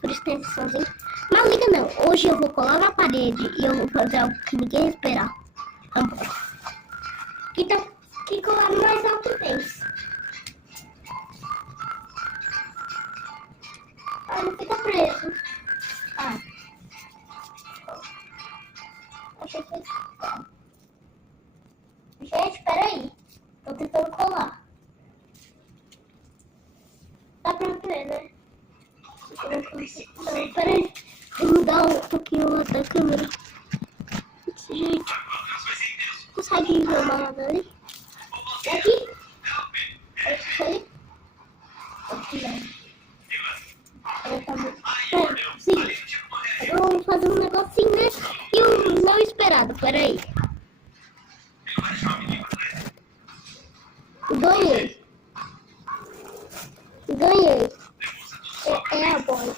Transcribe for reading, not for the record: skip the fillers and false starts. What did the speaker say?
Presta atençãozinho. Mas liga não. Hoje eu vou colar na parede e eu vou fazer algo que ninguém esperar. Que colar mais alto tem. Ah, não fica preso. Ah. Achei que... Gente, peraí. Tô tentando colar. Dá pra ver, né? Não, peraí. Vou mudar um pouquinho o lado da câmera. Gente, consegue ver uma lado ali? Aqui? Aqui? Aqui, né? Sim. Agora vamos fazer um negocinho, né? E o não esperado, peraí. Ganhei. Ganhei. É a bola.